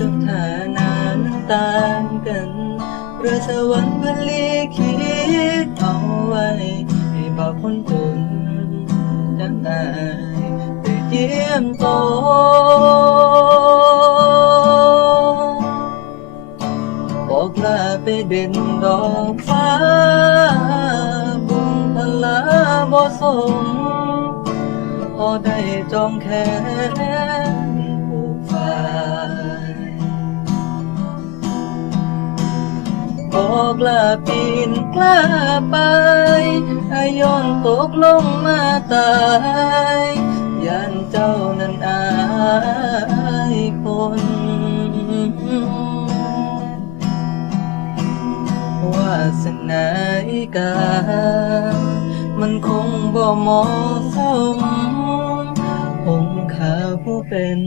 กับฐานะนั้นต่างกันหรือสวรรค์พันลีคิดเอาไว้ ให้บ่าวคนจนจังอายไปเยี่ยมโตบอกลาไปเด่นดอกฟ้า บุญพลาบ่สมพอได้จองแขน บอกล้าปีนกล้าไปอาย้อนตกลงมาตายยันเจ้านั้นอายคนวาสนาอีกา มันคงบ่หมอสมองคขาผู้เป็น